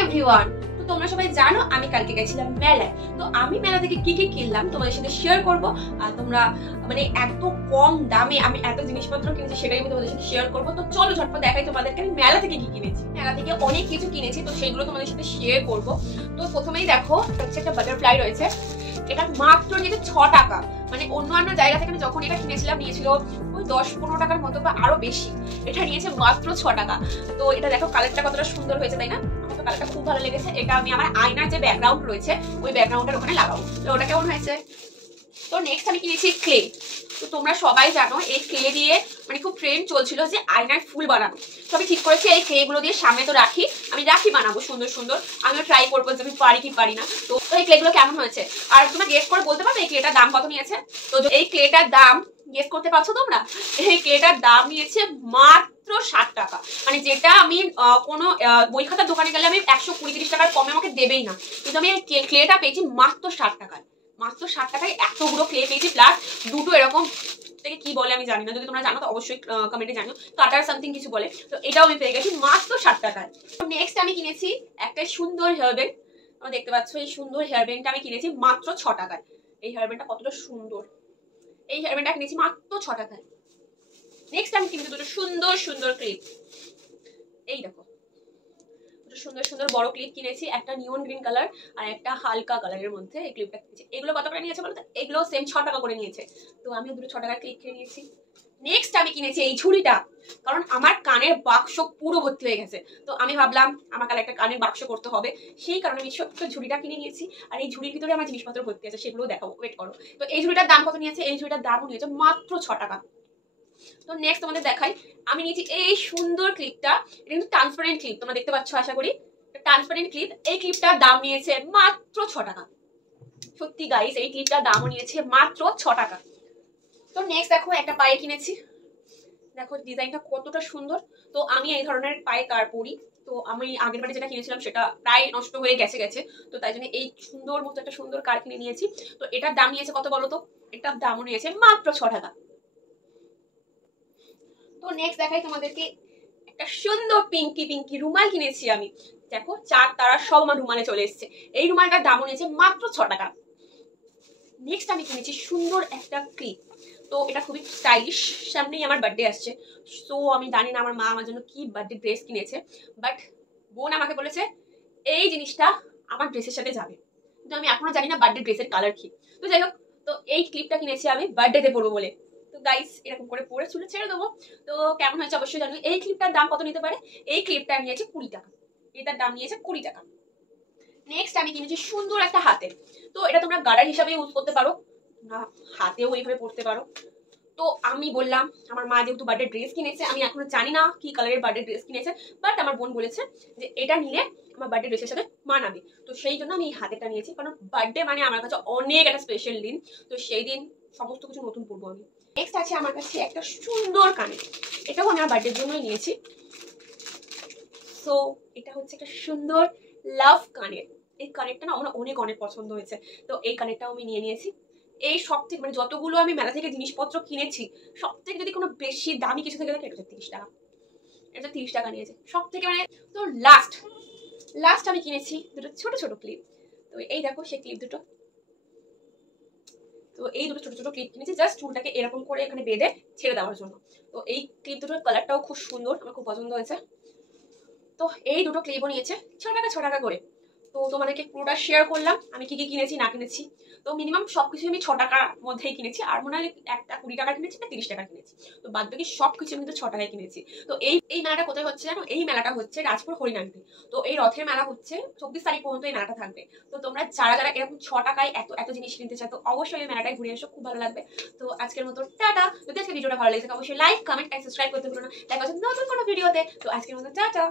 Everyone, তো তোমরা সবাই জানো আমি কালকে গেছিলাম মেলায়। তো আমি মেলা থেকে কি কি কিনলাম তোমাদের সাথে শেয়ার করব। আর তোমরা মানে এত কম দামে আমি এত জিনিসপত্র কিনেছি সেটাই আমি তোমাদের সাথে শেয়ার করব। তো চলো ঝটপট দেখাই তোমাদেরকে আমি মেলা থেকে কি কিনেছি। মেলা থেকে অনেক কিছু কিনেছি, তো সেগুলো তোমাদের সাথে শেয়ার করব। তো প্রথমেই দেখো হচ্ছে একটা বাটারফ্লাই রয়েছে, এটা মাত্র নিয়েছে 6 টাকা। মানে অন্যান্য জায়গা থেকে যখন এটা কিনেছিলাম নিয়েছিল ওই 10-15 টাকার মতো বা আরো বেশি, এটা নিয়েছে মাত্র 6 টাকা। তো এটা দেখো কালারটা কতটা সুন্দর হয়েছে, তাই না? আমার তো কালারটা খুব ভালো লেগেছে। এটা আমি আমার আয়নার যে ব্যাকগ্রাউন্ড রয়েছে ওই ব্যাকগ্রাউন্ডের ওখানে লাগাবো। তো ওটা কেমন হয়েছে? তো নেক্সট আমি কিনেছি ক্লে। তো তোমরা সবাই জানো এই ক্লে দিয়ে মানে খুব ট্রেন্ড চলছিল যে আয়নার ফুল বানানো। তো আমি ঠিক করেছি এই ক্লে গুলো দিয়ে সামনে তো আমি রাখি বানাবো সুন্দর সুন্দর। আমিও ট্রাই করবো যে আমি পারি কি পারি না। তো এই ক্লে গুলো কেমন হয়েছে আর তোমরা গেস করে বলতে পারবে এই ক্লেটার দাম কত নিয়েছে? তো এই ক্লেটার দাম গেস করতে পারছো তোমরা? এই ক্লেটার দাম নিয়েছে মাত্র 60 টাকা। মানে যেটা আমি কোনো বই খাতার দোকানে গেলে আমি 120-30 টাকার কমে আমাকে দেবেই না, কিন্তু আমি এই ক্লেটা পেয়েছি মাত্র 60 টাকায়। মাত্র 60 টাকায় এতগুলো ক্লে পেয়েছি, প্লাস দুটো এরকম থেকে কি বলে আমি জানি না, যদি তোমরা জানো তো অবশ্যই কমেন্টে জানিও। কাটার সামথিং কিছু বলে। তো এটাও আমি পেয়ে গেছি মাত্র 60 টাকায়। নেক্সট আমি কিনেছি একটা সুন্দর হেয়ার ব্যান্ড। তোমরা দেখতে পাচ্ছ এই সুন্দর হেয়ার ব্যান্ডটা আমি কিনেছি মাত্র 6 টাকায়। এই হেয়ার ব্যান্ডটা কতটা সুন্দর, এই হেয়ার ব্যান্ডটা কিনেছি মাত্র 6 টাকায়। নেক্সট আমি কিনেছি দুটো সুন্দর সুন্দর ক্লিপ। এই দেখো সুন্দর সুন্দর বড় ক্লিপ কিনেছি, একটা নিয়ন গ্রিন কালার আর একটা হালকা কালারের মধ্যে এই ক্লিপটা কিনেছি। এগুলো কত করে নিয়েছে বলতো? এগুলো সেম 6 টাকা করে নিয়েছে। তো আমি দুটো 6 টাকার ক্লিপ কিনে নিয়েছি। নেক্সট আমি কিনেছি এই ঝুড়িটা, কারণ আমার কানের বাক্স পুরো ভর্তি হয়ে গেছে। তো আমি ভাবলাম আমার কাছে একটা কানের বাক্স করতে হবে, সেই কারণে আমি ছোট্ট ঝুড়িটা কিনে নিয়েছি। আর এই ঝুড়ির ভিতরে আমার জিনিসপত্র ভর্তি আছে, সেগুলো দেখাবো, ওয়েট করো। তো এই ঝুড়িটার দাম কত নিয়েছে? এই ঝুড়িটার দামও নিয়েছে মাত্র 6 টাকা। তো নেক্সট তোমাদের দেখাই, আমি নিয়েছি এই সুন্দর ক্লিপটা। এটা কিন্তু ট্রান্সপারেন্ট ক্লিপ, তোমরা দেখতে পাচ্ছ আশা করি। ট্রান্সপারেন্ট ক্লিপ, এই ক্লিপটার দাম নিয়েছে মাত্র 6 টাকা। সত্যি গাইস এই ক্লিপটার দামও নিয়েছে মাত্র 6 টাকা। তো নেক্সট দেখো একটা পায়ে কিনেছি, দেখো ডিজাইনটা কতটা সুন্দর। তো আমি এই ধরনের পায়ে কার পরি। তো আমি আগের বারে যেটা কিনেছিলাম সেটা প্রায় নষ্ট হয়ে গেছে। তো তাই জন্য এই সুন্দর মতো একটা সুন্দর কার কিনে নিয়েছি। তো এটার দাম নিয়েছে কত বলো তো? এটার দামও নিয়েছে মাত্র 6 টাকা। তো নেক্সট দেখাই তোমাদেরকে একটা সুন্দর পিঙ্কি পিঙ্কি রুমাল কিনেছি আমি। দেখো 4 তারা সব আমার রুমালে চলে এসেছে। এই রুমালটার দাম নিয়েছে মাত্র 6 টাকা। নেক্সট আমি কিনেছি সুন্দর একটা ক্লিপ। তো এটা খুবই স্টাইলিশ, সামনেই আমার বার্থডে আসছে। সো আমি জানি না আমার মা আমার জন্য কি বার্থডে ড্রেস কিনেছে, বাট বোন আমাকে বলেছে এই জিনিসটা আমার ড্রেসের সাথে যাবে। কিন্তু আমি এখনো জানি না বার্থডে ড্রেসের কালার কি। তো যাই হোক, তো এই ক্লিপটা কিনেছি আমি বার্থডেতে পরবো বলে। তো গাইস এরকম করে পরে চুলে ছেড়ে দেবো। তো কেমন হয়েছে অবশ্যই জানো। এই ক্লিপটার দাম কত নিতে পারে? এই ক্লিপটা নিয়েছে 20 টাকা। এটার দাম নিয়েছে 20 টাকা। নেক্সট আমি কিনেছি সুন্দর একটা হাতে। তো এটা তোমরা গার্ডার হিসাবে ইউজ করতে পারো, হাতেও এইভাবে পরতে পারো। তো আমি বললাম আমার মা যেহেতু বার্থডে ড্রেস কিনেছে, আমি এখনো জানি না কি কালারের বার্থডে ড্রেস কিনেছে, বাট আমার বোন বলেছে যে এটা নিলে আমার বার্থডে ড্রেসের সাথে মানাবে। তো সেই জন্য আমি এই হাতেটা নিয়েছি, কারণ বার্থডে মানে আমার কাছে অনেক একটা স্পেশাল দিন। তো সেই দিন সমস্ত কিছু নতুন পরবো আমি। নেক্সট আছে আমার কাছে একটা সুন্দর কানের, এটাও আমি আমার বার্থডের জন্যই নিয়েছি। সো এটা হচ্ছে একটা সুন্দর লাভ কানের। এই কানেরটা না আমার অনেক অনেক পছন্দ হয়েছে। তো এই কানেরটাও আমি নিয়ে নিয়েছি। এই সব থেকে মানে যতগুলো আমি মেলা থেকে জিনিসপত্র কিনেছি সব থেকে যদি কোনো বেশি দামি কিছু থেকে থাকে এটা 30 টাকা। এটা 30 টাকা নিয়েছে সব থেকে মানে। তো লাস্ট আমি কিনেছি দুটো ছোট ছোট ক্লিপ। তো এই দেখো সেই ক্লিপ দুটো। তো এই দুটো ছোট ছোট ক্লিপ কিনেছি জাস্ট চুলটাকে এরকম করে এখানে বেঁধে ছেড়ে দেওয়ার জন্য। তো এই ক্লিপ দুটোর কালারটাও খুব সুন্দর, আমার খুব পছন্দ হয়েছে। তো এই দুটো ক্লিপও নিয়েছে 6 টাকা করে। তো তোমাদেরকে পুরোটা শেয়ার করলাম আমি কি কি কিনেছি না কিনেছি। তো মিনিমাম সবকিছু আমি 6 টাকার মধ্যেই কিনেছি, আর মনে হয় একটা 20 টাকা কিনেছি না 30 টাকা কিনেছি। তো বাদ বাকি সবকিছু আমি কিন্তু 6 টাকায় কিনেছি। তো এই মেলাটা কোথায় হচ্ছে জানো? এই মেলাটা হচ্ছে রাজপুর হরিনান্তি। তো এই রথের মেলা হচ্ছে 24 তারিখ পর্যন্ত এই মেলাটা থাকবে। তো তোমরা যারা যারা এরকম 6 টাকায় এত এত জিনিস কিনতে চাও তো অবশ্যই এই মেলাটায় ঘুরে এসো, খুব ভালো লাগবে। তো আজকের মতো টাটা। যদি আজকে ভিডিওটা ভালো লেগেছে অবশ্যই লাইক কমেন্ট এন্ড সাবস্ক্রাইব করতে ভুলো না। দেখা হচ্ছে নতুন কোনো ভিডিওতে। তো আজকের মতো টাটা।